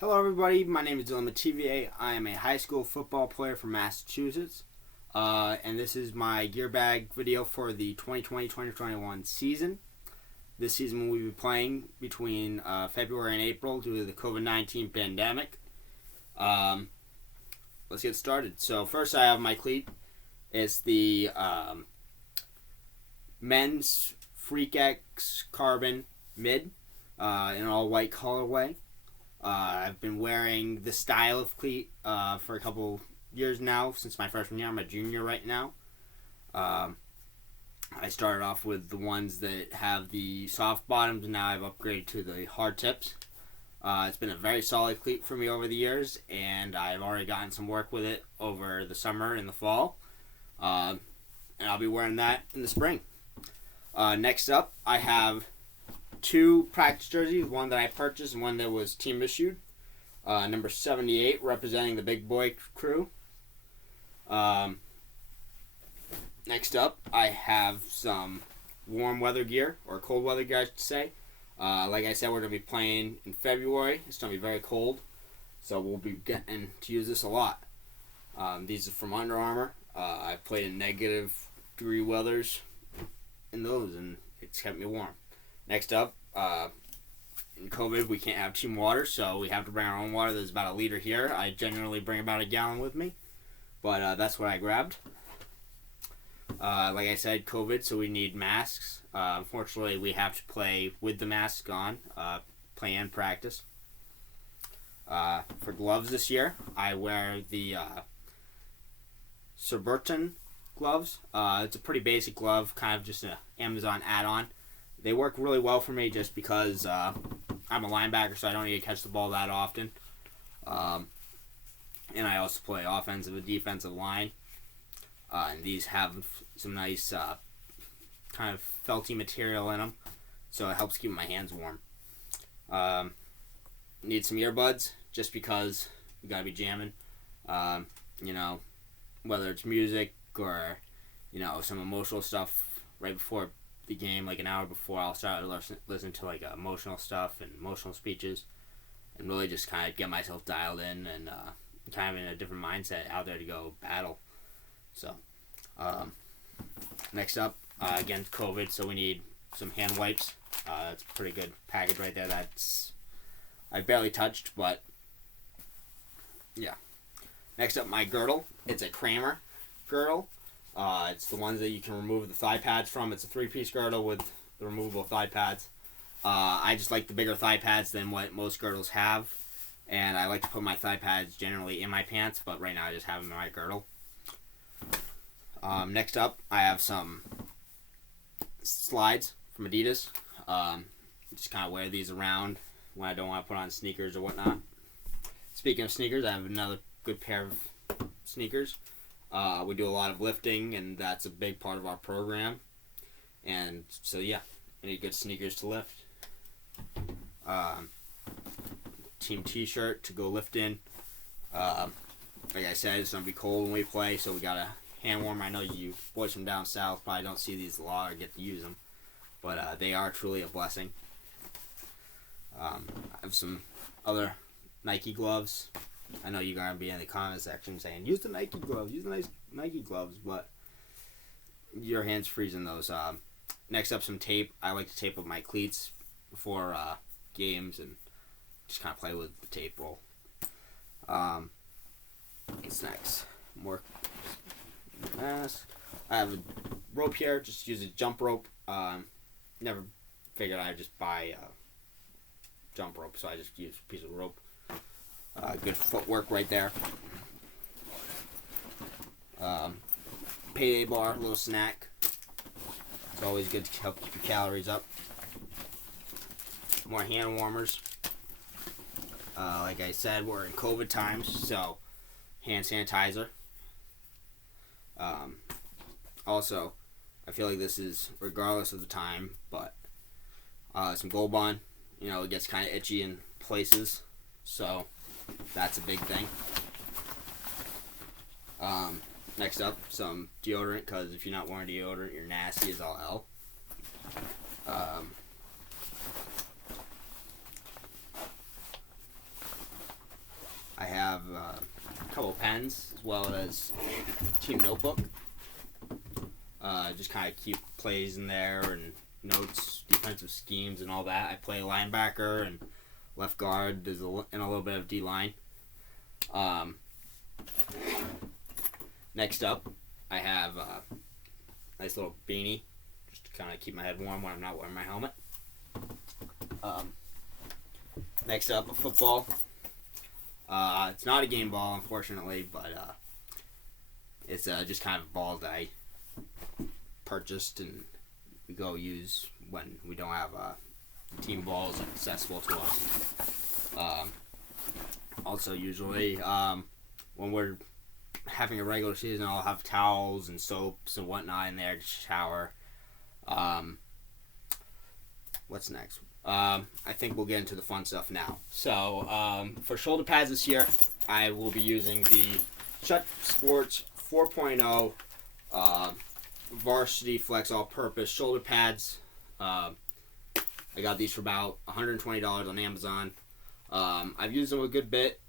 Hello, everybody. My name is Dylan Mativier. I am a high school football player from Massachusetts, and this is my gear bag video for the 2020-2021 season. This season we'll be playing between February and April due to the COVID-19 pandemic. Let's get started. So first I have my cleat. It's the men's Freak X Carbon Mid in an all-white colorway. I've been wearing this style of cleat for a couple years now, since my freshman year. I'm a junior right now. I started off with the ones that have the soft bottoms, and now I've upgraded to the hard tips. It's been a very solid cleat for me over the years, and I've already gotten some work with it over the summer and the fall. And I'll be wearing that in the spring. Next up, I have two practice jerseys, one that I purchased and one that was team issued. Number 78 representing the big boy crew. Next up, I have some warm weather gear, or cold weather gear I should say. Like I said, we're going to be playing in February. It's going to be very cold, so we'll be getting to use this a lot. These are from Under Armour. I've played in -degree weathers in those, and it's kept me warm. Next up, in COVID, we can't have team water, so we have to bring our own water. There's about a liter here. I generally bring about a gallon with me, but that's what I grabbed. Like I said, COVID, so we need masks. Unfortunately, we have to play with the mask on, play and practice. For gloves this year, I wear the Surberton gloves. It's a pretty basic glove, kind of just an Amazon add-on. They work really well for me just because I'm a linebacker, so I don't need to catch the ball that often. And I also play offensive and defensive line. And these have some nice kind of felty material in them, so it helps keep my hands warm. Need some earbuds, just because you gotta be jamming. Whether it's music or, some emotional stuff right before the game, like an hour before, I'll start to listen to like emotional stuff and emotional speeches, and really just kind of get myself dialed in and kind of in a different mindset out there to go battle. So, next up, again, COVID, so we need some hand wipes. That's a pretty good package right there. I barely touched, but yeah. Next up, my girdle. It's a Kramer girdle. It's the ones that you can remove the thigh pads from. It's a 3-piece girdle with the removable thigh pads. I just like the bigger thigh pads than what most girdles have, and I like to put my thigh pads generally in my pants, but right now I just have them in my girdle. Next up, I have some slides from Adidas. Just kind of wear these around when I don't want to put on sneakers or whatnot. Speaking of sneakers, I have another good pair of sneakers. We do a lot of lifting, and that's a big part of our program. And so, yeah, I need good sneakers to lift. Team t-shirt to go lift in. Like I said, it's going to be cold when we play, so we got a hand warmer. I know you boys from down south probably don't see these a lot or get to use them, but they are truly a blessing. I have some other Nike gloves. I know you're going to be in the comment section saying, use the Nike gloves, use the nice Nike gloves, but your hand's freezing those. Next up, some tape. I like to tape up my cleats before games and just kind of play with the tape roll. What's next? More mask. I have a rope here. Just use a jump rope. Never figured I'd just buy a jump rope, so I just use a piece of rope. Good footwork right there. Payday bar, little snack. It's always good to help keep your calories up. More hand warmers. Like I said, we're in COVID times, so hand sanitizer. Also, I feel like this is regardless of the time, but some Gold Bond. It gets kind of itchy in places, so that's a big thing. Next up, some deodorant, because if you're not wearing deodorant, you're nasty as all hell. pens as well as team notebook. Just kind of keep plays in there and notes, defensive schemes, and all that. I play linebacker and left guard. And a little bit of D line. Next up, I have a nice little beanie, just to kind of keep my head warm when I'm not wearing my helmet. Next up, a football. It's not a game ball, unfortunately, but it's just kind of a ball that I purchased and we go use when we don't have team balls accessible to us. Also, usually, when we're having a regular season, I'll have towels and soaps and whatnot in there to shower. What's next? I think we'll get into the fun stuff now. So, for shoulder pads this year, I will be using the Schutt Sports 4.0 Varsity Flex All-Purpose shoulder pads. I got these for about $120 on Amazon. I've used them a good bit,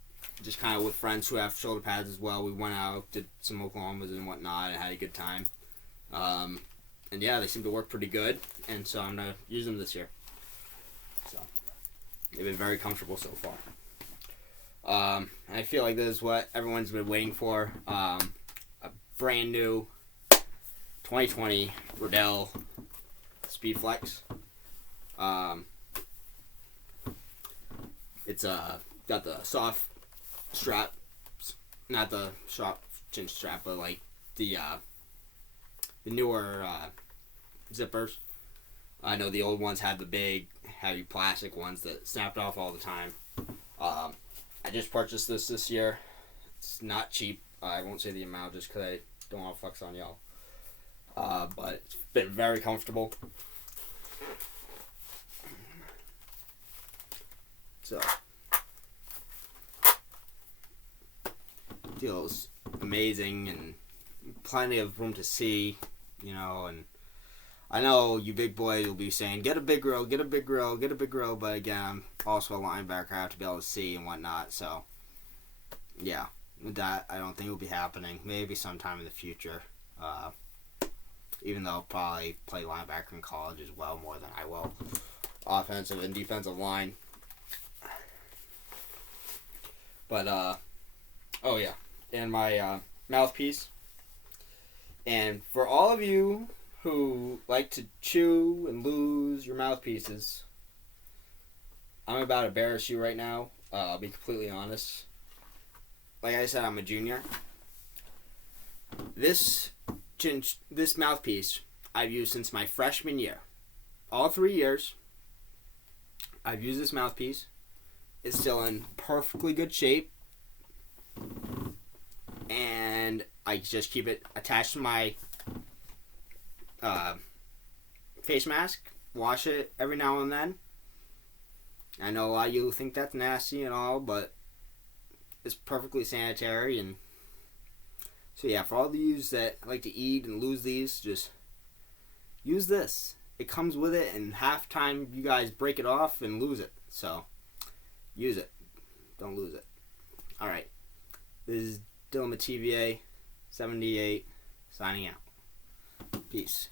just kind of with friends who have shoulder pads as well. We went out, did some Oklahomas and whatnot, and had a good time. And yeah, they seem to work pretty good, and so I'm going to use them this year. So, they've been very comfortable so far. I feel like this is what everyone's been waiting for. A brand new 2020 Riddell Speed Flex. It's got the soft strap, not the soft chin strap, but like the newer zippers. I know the old ones had the big, heavy plastic ones that snapped off all the time. I just purchased this year. It's not cheap. I won't say the amount just because I don't want to flex on y'all. But it's been very comfortable. So, feels amazing and plenty of room to see, and I know you big boys will be saying, get a big grill, get a big grill, get a big grill, but again, I'm also a linebacker, I have to be able to see and whatnot, so, yeah, that I don't think will be happening, maybe sometime in the future, even though I'll probably play linebacker in college as well, more than I will offensive and defensive line. But, oh yeah, and my mouthpiece. And for all of you who like to chew and lose your mouthpieces, I'm about to embarrass you right now. I'll be completely honest. Like I said, I'm a junior. This mouthpiece I've used since my freshman year. All 3 years, I've used this mouthpiece. It's still in perfectly good shape. And I just keep it attached to my face mask. Wash it every now and then. I know a lot of you think that's nasty and all, but it's perfectly sanitary. And so yeah, for all of you that like to eat and lose these, just use this. It comes with it, and half time you guys break it off and lose it. So use it. Don't lose it. Alright. This is Dylan Mativier, 78, signing out. Peace.